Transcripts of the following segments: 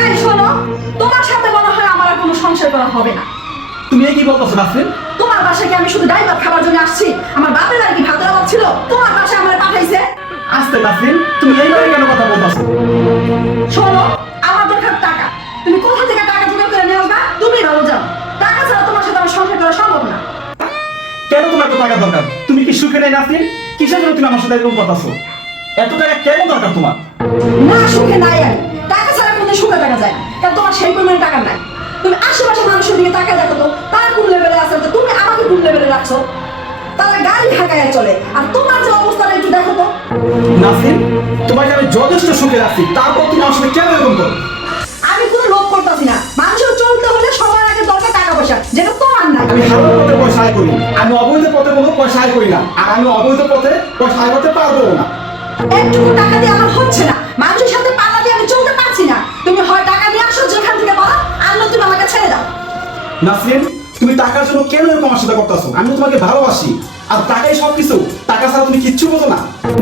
এই শোনো, তোমার সাথে মনে হয় আমার আর কোনো সংসার করা হবে না। তুমি এই কি বলতেছো নাসরিন? তোমার বাসায় কি আমি শুধু ডাল ভাত খাবার জন্য আসছি? আমার বাপের আর কি ভাতের অভাব ছিল? তোমার বাসায় আমার পাঠাইছে। আস্তে নাসরিন, তুমি এইভাবে কেন কথা বলতেছো? শোনো, আমার দরকার টাকা। তুমি কোথা থেকে টাকা জোগাড় করে নিয়ে আসবা তুমি ভালো জানো। টাকা ছাড়া তোমার সাথে আমার সংসার করা সম্ভব না। কেন তোমার এত টাকা দরকার? তুমি কি সুখে নেই নাসরিন? কিসের জন্য তুমি আমার সাথে এরকম করতেছো? এত টাকা কেন দরকার তোমার? না, সুখে নাই আমি। টাকা ছাড়া কোনো সুখে থাকা যায় না, কারণ তোমার সেই পরিমাণে টাকা নাই। তুমি আশেপাশে মানুষের দিকে তাকায় দেখো তো, তারা কোন লেভেলে আছে, তো তুমি আমাকে কোন লেভেলে রাখছো। তারা গাড়ি ঢাকায় চলে, আর তোমার যে অবস্থাটা একটু দেখো তো। নাসরিন, তোমাকে আমি যথেষ্ট সুখে রাখছি, তারপর তুমি আমার সাথে কেন এরকম করো? আমি কোনো লোভ করতেছি না। মানুষের চলতে হলে সবার আগে দরকার টাকা পয়সা, যেটা তোমার নাই। আমি হালাল পথে পয়সা আয় করি, আমি অবৈধ পথে কোনো পয়সা আয় করি না, আর আমি অবৈধ পথে পয়সা আয় করতে পারবো না। একটুকু টাকা দিয়ে আমার হচ্ছে না, মানুষের সাথে পাল্লা দিয়ে আমি চলতে পারছি না। তুমি হয় টাকা নিয়ে আসো যেখান থেকে পারো, আর নয় তুমি আমাকে ছেড়ে দাও। নাসরিন, তুমি টাকার জন্য কেন এরকম আমার সাথে করতেছো? আমি তো তোমাকে ভালোবাসি, আর টাকাই সবকিছু। টাকা ছাড়া তুমি কিচ্ছু বোঝো না।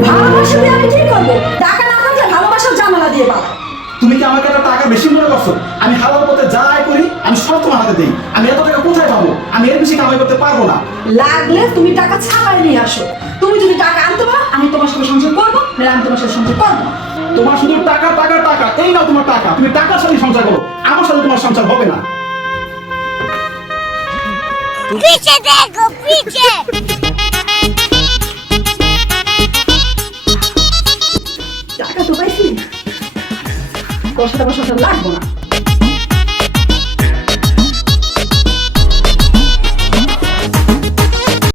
ভালোবাসা দিয়ে আমি কি করবো? টাকা না থাকলে ভালোবাসার জানালা দিয়ে পালাও। তুমি কি আমাকে একটা টাকা বেশি মনে করছো? আমি হালাল পথে যা আয় করি আমি সব তোমার হাতে দিই। আমি এত টাকা কোথায় পাবো? আমি এর বেশি কামাই করতে পারবো না। লাগলে তুমি টাকা ছাপাই নিয়ে আসো। তুমি যদি টাকা আনতে পারো আমি তোমার সাথে সংসার করবো, নাহলে আমি তোমার সাথে সংসার করবো না। তোমার শুধু টাকা টাকা টাকা, এই নাও তোমার টাকা। তুমি টাকার সাথে সংসার করো, আমার সাথে তোমার সংসার হবে না। पीछे देखो पीछे টাকা তো পাইছি, তোর সাথে আমার সংসার লাগবো না।